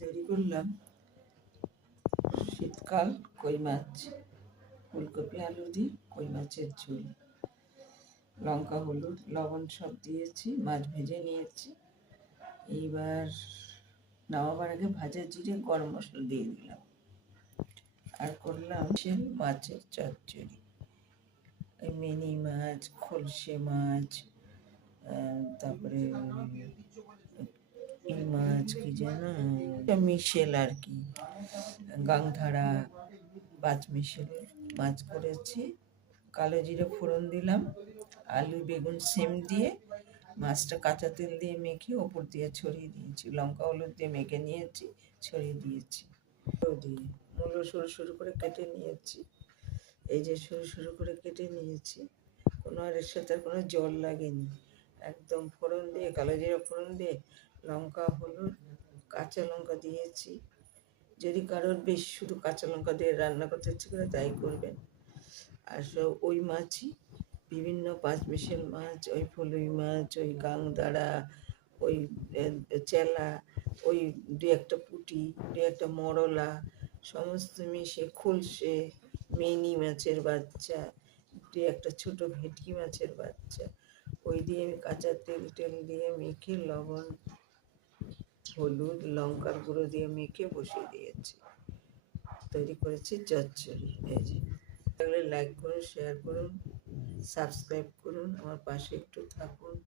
তৈরি করলাম শীতকাল কই মাছ, ফুলকপি আলু দিয়ে কই মাছের ঝোল। লঙ্কা হলুদ লবণ সব দিয়েছি, মাছ ভেজে নিয়েছি। এইবার নামাবার আগে ভাজা জিরে গরম মশলা দিয়ে দিলাম, আর করলাম মাছের চচ্চড়ি। ওই মিনি মাছ, খলসে মাছ, তারপরে এই মাছ কি যেন মিশেল আর কি, গাংধারা পাঁচ মিশেল মাছ করেছি। কালো জিরে ফোড়ন দিলাম, আলু বেগুন সিম দিয়ে মাছটা কাঁচা তেল দিয়ে মেখে ওপর দিয়ে ছড়িয়ে দিয়েছি, লঙ্কা হলুদ দিয়ে মেখে নিয়েছি, ছড়িয়ে দিয়েছি। দিয়ে মূলো সরু সরু করে কেটে নিয়েছি, এই যে সরু সরু করে কেটে নিয়েছি। কোনো আর এর সাথে আর কোনো জল লাগেনি, একদম ফোড়ন দিয়ে কালো জিরা ফোড়ন দিয়ে লঙ্কা হলুদ কাঁচা লঙ্কা দিয়েছি। যদি কারোর বেশি শুধু কাঁচা লঙ্কা দিয়ে রান্না করতে ইচ্ছে করে তাই করবেন। আর সব ওই মাছই, বিভিন্ন পাঁচ মিশেল মাছ, ওই ফলুই মাছ, ওই গাংদাড়া, ওই চেলা, ওই দু একটা পুঁটি, দু একটা মরলা, সমস্ত মিশে খলসে, মিনি মাছের বাচ্চা, দু একটা ছোটো ভেটকি মাছের বাচ্চা, ওই দিয়ে আমি কাঁচা তেল টেল দিয়ে মেখে লবণ হলুদ লঙ্কার গুঁড়ো দিয়ে মেখে বসিয়ে দিয়েছি। তৈরি করেছি চচ্চড়ি। এই যে তাহলে লাইক করুন, শেয়ার করুন, সাবস্ক্রাইব করুন, আমার পাশে একটু থাকুন।